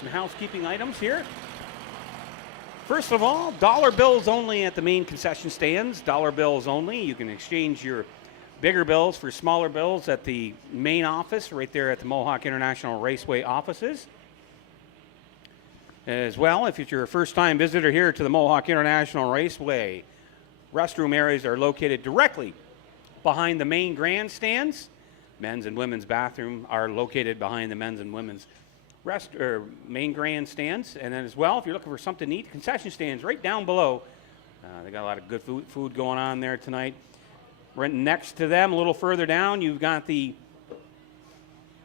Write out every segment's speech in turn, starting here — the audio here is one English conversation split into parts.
some housekeeping items here. First of all, dollar bills only at the main concession stands. Dollar bills only. You can exchange your bigger bills for smaller bills at the main office right there at the Mohawk International Raceway offices. As well, if you're a first-time visitor here to the Mohawk International Raceway, restroom areas are located directly behind the main grandstands. Men's and women's bathroom are located behind the men's and women's main grandstands. And then as well, if you're looking for something to eat, concession stands right down below. They got a lot of good food going on there tonight. Right next to them, a little further down, you've got the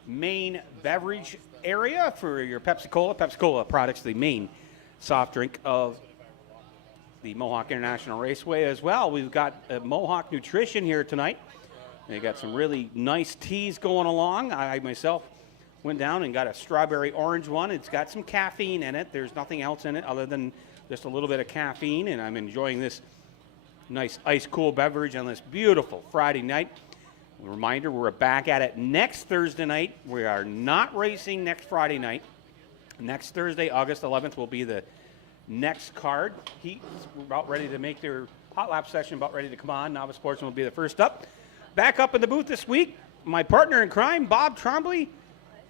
main beverage area for your Pepsi Cola. Pepsi Cola products, the main soft drink of the Mohawk International Raceway as well. We've got Mohawk Nutrition here tonight. They got some really nice teas going along. I myself went down and got a strawberry orange one. It's got some caffeine in it. There's nothing else in it other than just a little bit of caffeine, and I'm enjoying this nice ice-cool beverage on this beautiful Friday night. A reminder, we're back at it next Thursday night. We are not racing next Friday night. Next Thursday, August 11th, will be the next card. Heat's about ready to make their hot lap session, about ready to come on. Novice Sportsman will be the first up. Back up in the booth this week, my partner in crime, Bob Trombley.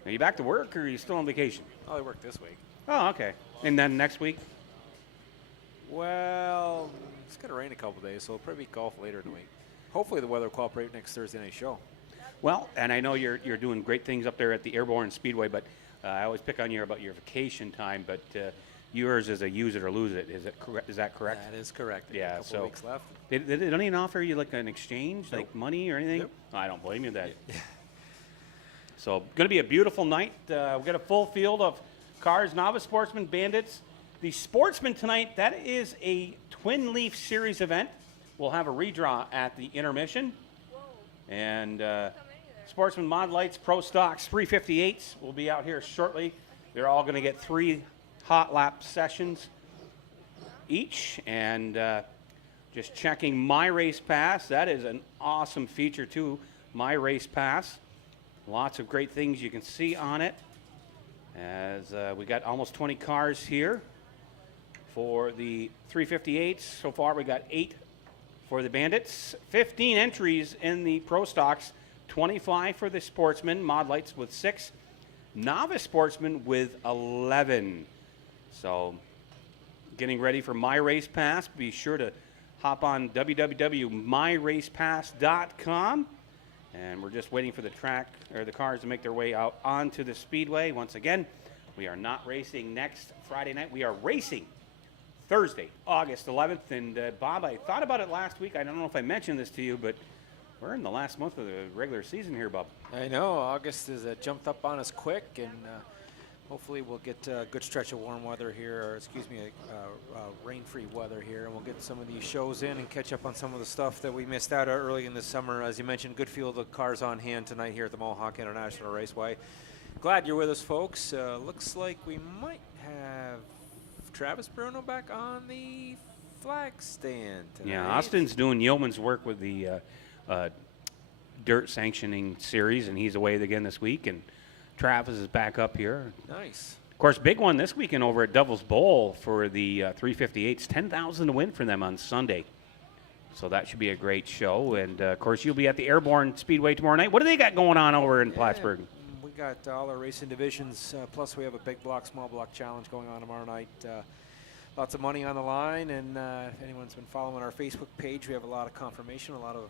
Are you back to work or are you still on vacation? Oh, I work this week. Oh, okay. And then next week? Well, it's going to rain a couple days, so it'll probably be golf later in the week. Hopefully the weather will cooperate next Thursday night show. Well, and I know you're doing great things up there at the Airborne Speedway, but I always pick on you about your vacation time, but yours is a use it or lose it. Is that correct? That is correct. Yeah, a couple weeks left. They don't even offer you like an exchange, Nope. like money or anything? Nope. Oh, I don't blame you that. Yeah. So, going to be a beautiful night. We've got a full field of cars, Novice Sportsman, Bandits. The Sportsman tonight, that is a Twin Leaf Series event. We'll have a redraw at the intermission. And Sportsman Mod Lights, Pro Stocks, 358s will be out here shortly. They're all going to get 3 hot lap sessions each. And just checking My Race Pass. That is an awesome feature too, My Race Pass. Lots of great things you can see on it. As we got almost 20 cars here for the 358s. So far we got 8 for the Bandits. 15 entries in the Pro Stocks. 25 for the Sportsman. Mod Lights with 6. Novice Sportsman with 11. So getting ready for My Race Pass. Be sure to hop on www.myracepass.com. And we're just waiting for the cars to make their way out onto the speedway. Once again, we are not racing next Friday night. We are racing Thursday, August 11th. And Bob, I thought about it last week. I don't know if I mentioned this to you, but we're in the last month of the regular season here, Bob. I know. August has jumped up on us quick, and hopefully we'll get a good stretch of warm weather here, or rain-free weather here, and we'll get some of these shows in and catch up on some of the stuff that we missed out early in the summer. As you mentioned, good field of cars on hand tonight here at the Mohawk International Raceway. Glad you're with us, folks. Looks like we might have Travis Bruno back on the flag stand tonight. Yeah, Austin's doing yeoman's work with the dirt sanctioning series, and he's away again this week, and Travis is back up here. Nice. Of course, big one this weekend over at Devil's Bowl for the 358s. 10,000 to win for them on Sunday. So that should be a great show. And, of course, you'll be at the Airborne Speedway tomorrow night. What do they got going on over in Plattsburgh? We got all our racing divisions, plus we have a big block, small block challenge going on tomorrow night. Lots of money on the line, and if anyone's been following our Facebook page, we have a lot of confirmation, a lot of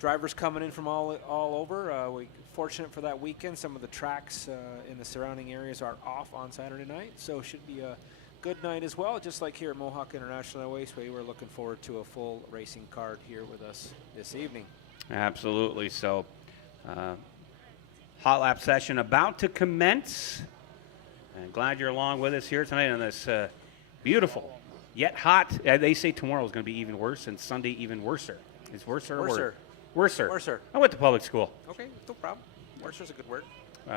drivers coming in from all over. We're fortunate for that weekend. Some of the tracks in the surrounding areas are off on Saturday night, so it should be a good night as well. Just like here at Mohawk International Raceway, we're looking forward to a full racing card here with us this evening. Absolutely. So, hot lap session about to commence. And glad you're along with us here tonight on this beautiful yet hot. They say tomorrow is going to be even worse, and Sunday even worser. Is worser or Worser. Worser. Worser. I went to public school. Okay, no problem. Worser's a good word.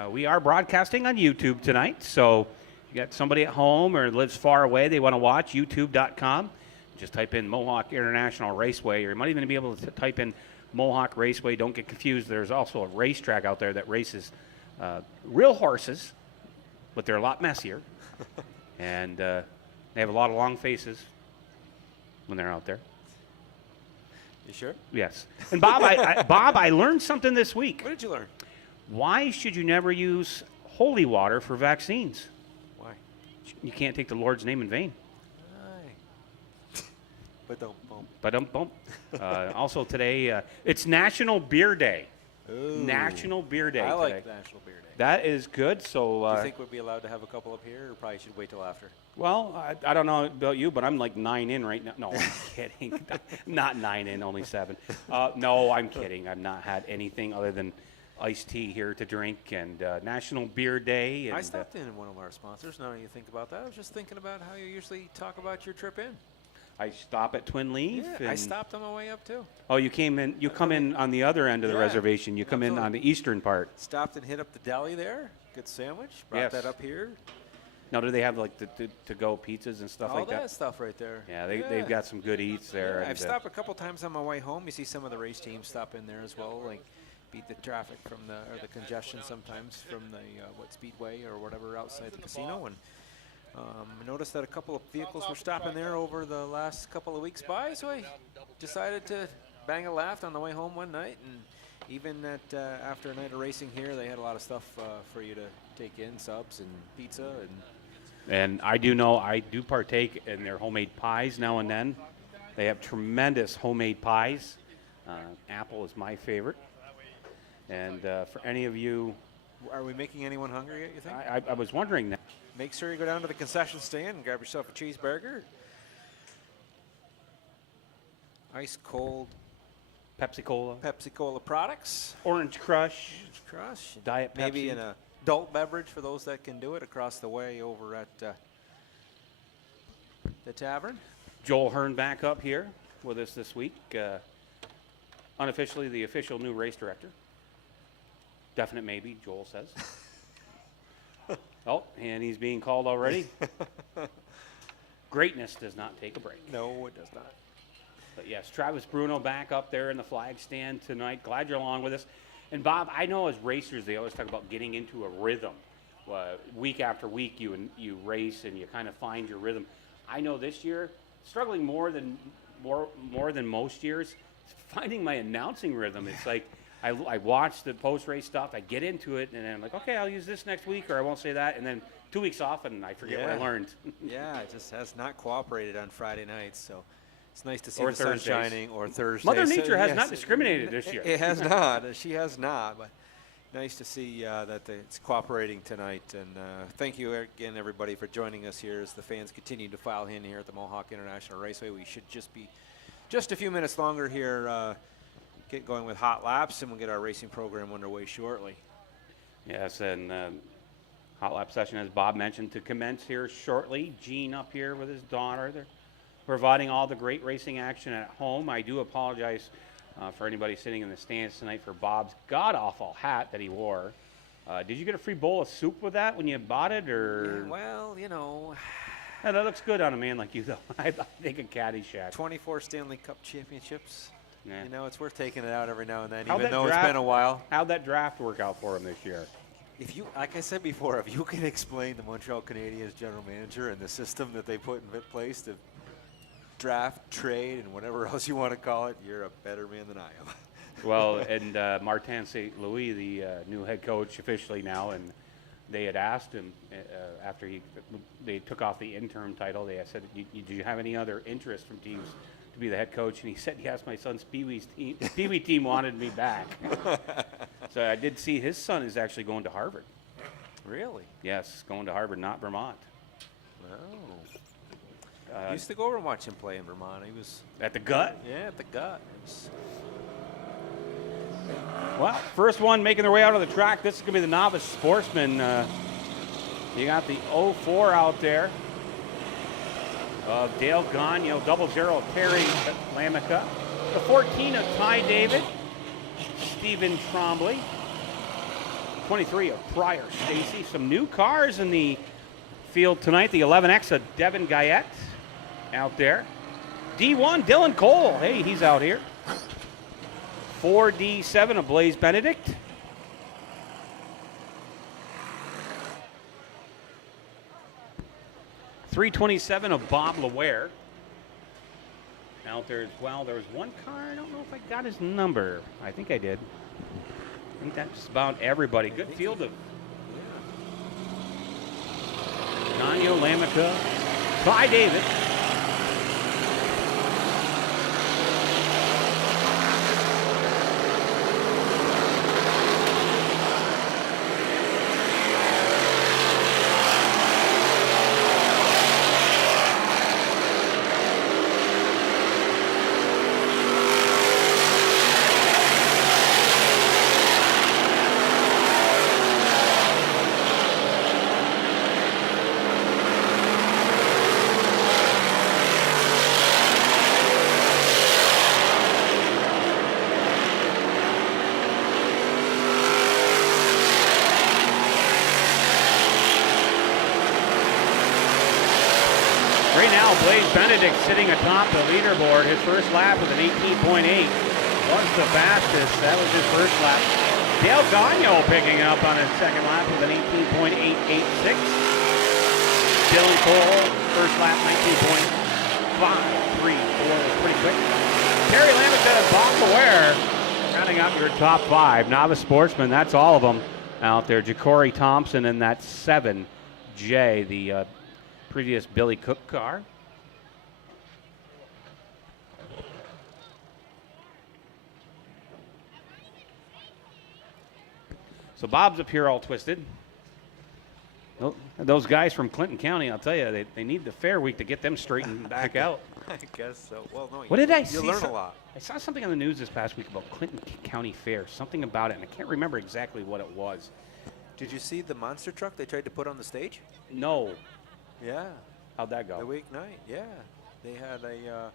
We are broadcasting on YouTube tonight, so you got somebody at home or lives far away, they want to watch, youtube.com. Just type in Mohawk International Raceway, or you might even be able to type in Mohawk Raceway. Don't get confused. There's also a racetrack out there that races real horses, but they're a lot messier. And they have a lot of long faces when they're out there. You sure? Yes. And Bob, Bob, I learned something this week. What did you learn? Why should you never use holy water for vaccines? Why? You can't take the Lord's name in vain. Aye. But don't bump. Ba-dum-bump. Also today, it's National Beer Day. Ooh. National Beer Day I like today. National Beer Day. That is good. So, Do you think we'd be allowed to have a couple up here, or probably should wait till after? well, I don't know about you, but I'm like 9 in right now. No, I'm kidding. Not 9 in, only 7. No, I'm kidding. I've not had anything other than iced tea here to drink, and National Beer Day. And, I stopped in one of our sponsors. Now that you think about that, I was just thinking about how you usually talk about your trip in. I stop at Twin Leaf. Yeah, I and- stopped on my way up too. Oh, you came in. You come in on the other end of the Yeah, reservation. You come in absolutely. on the eastern part. Stopped and hit up the deli there. Good sandwich. Brought Yes. that up here. Now, do they have like the to-go pizzas and stuff All like that that? stuff right there. Yeah, they've got some good eats there. Yeah, and, I've stopped a couple times on my way home. You see some of the race teams stop in there as well, like beat the traffic from the congestion sometimes from the Speedway or whatever outside the casino. And I noticed that a couple of vehicles were stopping there over the last couple of weeks by, so I decided to bang a left on the way home one night. And even after a night of racing here, they had a lot of stuff for you to take in, subs and pizza. And I do know I do partake in their homemade pies now and then. They have tremendous homemade pies. Apple is my favorite. And for any of you, Are we making anyone hungry yet, you think? I was wondering that. Make sure you go down to the concession stand and grab yourself a cheeseburger. Ice cold Pepsi Cola, Pepsi Cola products. Orange Crush, Crush. Diet Maybe Pepsi. an adult beverage for those that can do it across the way over at the tavern. Joel Hearn back up here with us this week. Unofficially, the official new race director. Definite maybe, Joel says. Oh, and he's being called already. Greatness does not take a break. No, it does not. But yes, Travis Bruno back up there in the flag stand tonight. Glad you're along with us. And Bob, I know as racers, they always talk about getting into a rhythm. Week after week, you race and you kind of find your rhythm. I know this year, struggling more than most years, finding my announcing rhythm. It's like I watch the post-race stuff, I get into it, and then I'm like, okay, I'll use this next week, or I won't say that, and then 2 weeks off, and I forget what I Yeah. learned. Yeah, it just has not cooperated on Friday nights, so it's nice to see Or the sun Thursdays. shining, or Thursdays. Mother So, Nature has yes, not discriminated this year. It has not. She has not. But nice to see that it's cooperating tonight. And thank you again, everybody, for joining us here as the fans continue to file in here at the Mohawk International Raceway. We should just be just a few minutes longer here, get going with hot laps, and we'll get our racing program underway shortly. Yes, and Hot Lap session, as Bob mentioned, to commence here shortly. Gene up here with his daughter. They're providing all the great racing action at home. I do apologize for anybody sitting in the stands tonight for Bob's god-awful hat that he wore. Did you get a free bowl of soup with that when you bought it, or? Yeah, well, you know, Yeah, that looks good on a man like you, though. I think a Caddyshack. 24 Stanley Cup championships. Yeah. You know, it's worth taking it out every now and then, How'd even that though it's draft- been a while. How'd that draft work out for him this year? If you, like I said before, if you can explain the Montreal Canadiens general manager and the system that they put in place to draft, trade, and whatever else you want to call it, you're a better man than I am. Well, and Martin St. Louis, the new head coach officially now, and they had asked him after they took off the interim title. They had said, "Do you have any other interest from teams to be the head coach?" And he said, "Yes, my son's Pee-wee team wanted me back." So I did see his son is actually going to Harvard. Really? Yes, going to Harvard, not Vermont. Oh. I used to go over and watch him play in Vermont. He was, At the Gut. yeah, at the Gut. It was, Well, first one making their way out of the track. This is going to be the Novice Sportsman. You got the 04 out there of Dale Gagnon, 00 of Terry Lamica. The 14 of Ty David, Stephen Trombley. 23 of Pryor Stacy. Some new cars in the field tonight. The 11X of Devin Guyette out there. D1, Dylan Cole. Hey, he's out here. 4D7 of Blaze Benedict. 327 of Bob Laware. Out there as well. There was one car. I don't know if I got his number. I think I did. I think that's about everybody. Good field of Nanyo, Lamica, Ty David. Right now, Blaze Benedict sitting atop the leaderboard. His first lap was an 18.8. Was the fastest. That was his first lap. Dale Gagno picking up on his second lap with an 18.886. Dylan Cole, first lap, 19.534. Was pretty quick. Terry Lamont and Bob Laware rounding out your top 5. Novice Sportsman, that's all of them out there. Ja'Cory Thompson in that 7J, the previous Billy Cook car. So Bob's up here all twisted. Those guys from Clinton County, I'll tell you, they need the fair week to get them straightened back out. I guess so. Well, no. What did I see? You learn a lot. I saw something on the news this past week about Clinton County Fair, something about it, and I can't remember exactly what it was. Did you see the monster truck they tried to put on the stage? No. Yeah. How'd that go? The weeknight, yeah. They had a.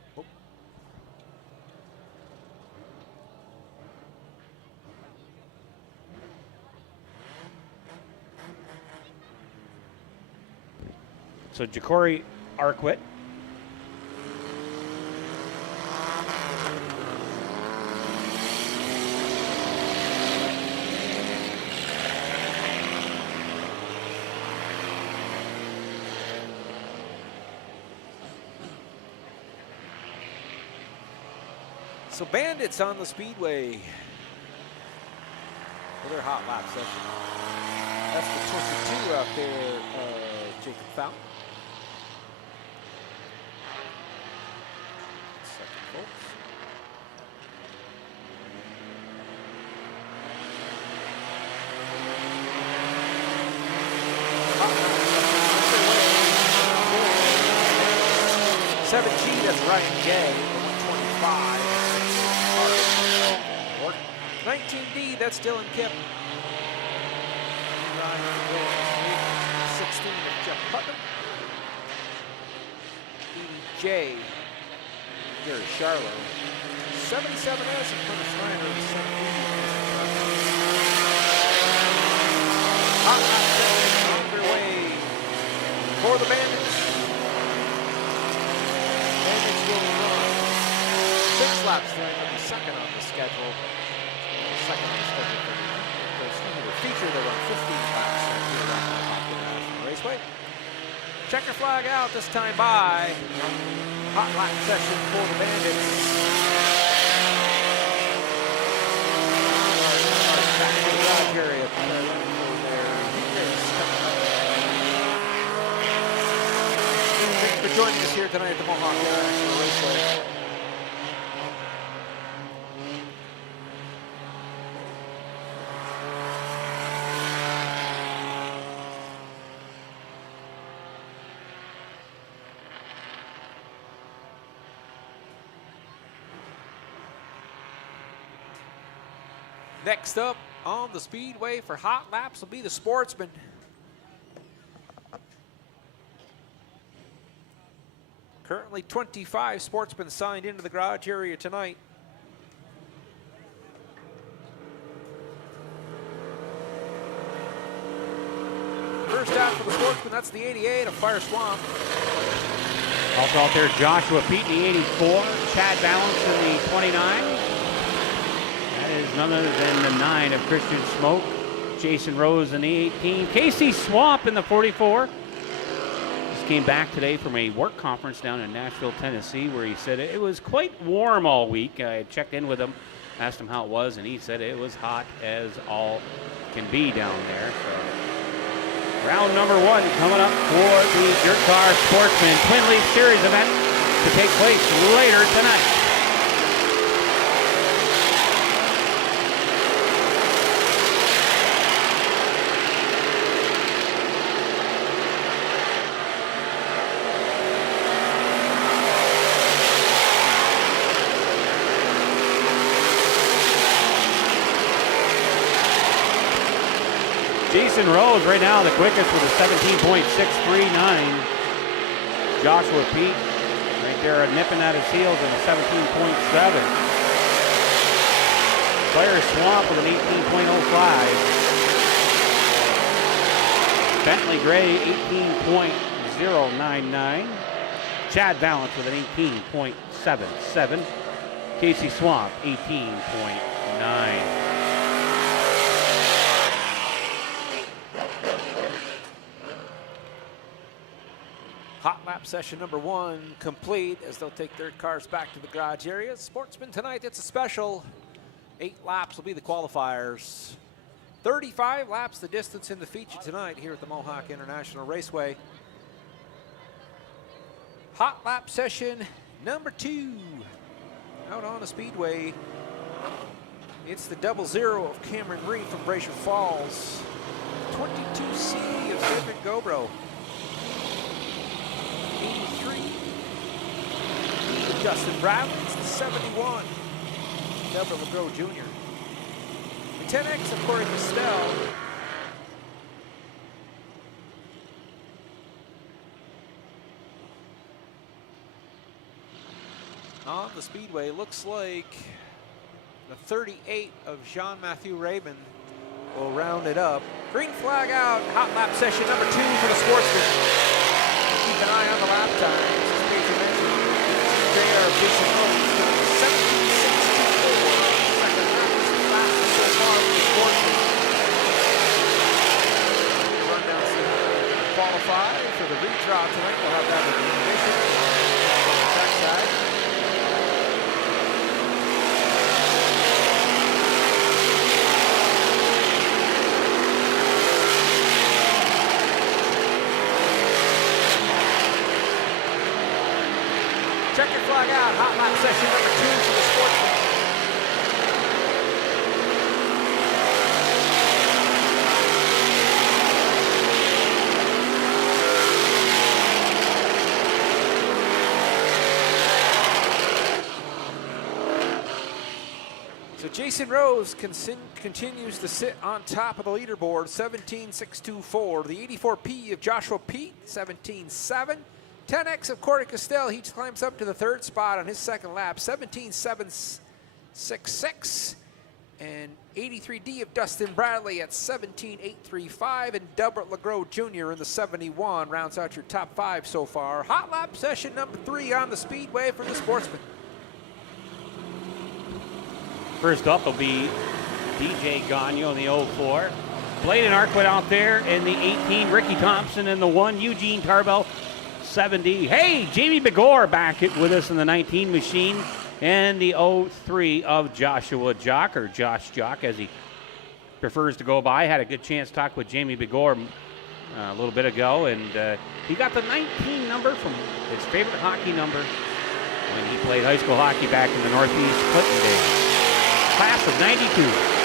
So Ja'Cory Arquette. So Bandits on the speedway for their hot lap session. That's the 22 out there, Jacob Fountain. Second, folks. Hot lap session underway. 7G, that's Ryan Gay, 125. 19D, that's Dylan Kip. 16 of Jeff Putnam. 80J, Gary Charlo. 77S and Hunter Snyder. Hot lap session underway for the Bandits. Bandits will run 6 laps tonight. They'll be second on the schedule. Second on the schedule for the feature. They run 15 laps here around the Mohawk Raceway. Checker flag out this time by hot lap session for the Bandits. Back to the garage area. Thanks for joining us here tonight at the Mohawk Raceway. Next up on the speedway for hot laps will be the Sportsman. Currently 25 Sportsmen signed into the garage area tonight. First out for the Sportsman, that's the 88 of Fire Swamp. Also out there, Joshua Pete in the 84, Chad Balance in the 29. That is none other than the 9 of Christian Smoke. Jason Rose in the 18. Casey Swamp in the 44. Just came back today from a work conference down in Nashville, Tennessee, where he said it was quite warm all week. I checked in with him, asked him how it was, and he said it was hot as all can be down there. So, round number 1 coming up for the Dirt Car Sportsman Twin Leaf Series event to take place later tonight. Jason Rose right now the quickest with a 17.639. Joshua Pete right there nipping at his heels in a 17.7. Claire Swamp with an 18.05. Bentley Gray 18.099. Chad Valance with an 18.77. Casey Swamp 18.9. Hot lap session number 1 complete as they'll take their cars back to the garage area. Sportsman tonight, it's a special. 8 laps will be the qualifiers. 35 laps the distance in the feature tonight here at the Mohawk International Raceway. Hot lap session number 2 out on the speedway. It's the 00 of Cameron Reed from Brazier Falls. 22C of Cedric Gobro. 83. Justin Bradley, it's the 71. Deborah LeGros Jr. The 10X of Corey Castell. On the speedway, looks like the 38 of Jean-Mathieu Rabin will round it up. Green flag out, hot lap session number 2 for the Sportsman. Keep an eye on the lap times. As Major mentioned, JR Jason Rose doing 17.624. Second lap is the fastest so far for the Sportsman. Run down see how they qualify for the redraw tonight. We'll have that with the ignition on the trackside. Checker flag out, hot lap session number 2 for the Sportsman. So Jason Rose continues to sit on top of the leaderboard, 17.624. The 84P of Joshua Pete, 17.7. 10X of Corey Castell, he climbs up to the 3rd spot on his second lap, 17.766. And 83D of Dustin Bradley at 17.835. And Delbert LeGros Jr. in the 71 rounds out your top 5 so far. Hot lap session number 3 on the speedway for the Sportsman. First up will be DJ Gagno in the 04. Bladen Arquette out there in the 18. Ricky Thompson in the 1. Eugene Tarbell 70. Hey, Jamie Begor back with us in the 19 machine. And the 03 of Joshua Jock, or Josh Jock as he prefers to go by. Had a good chance to talk with Jamie Begor a little bit ago. And he got the 19 number from his favorite hockey number when he played high school hockey back in the Northeast Clinton days. Class of 92.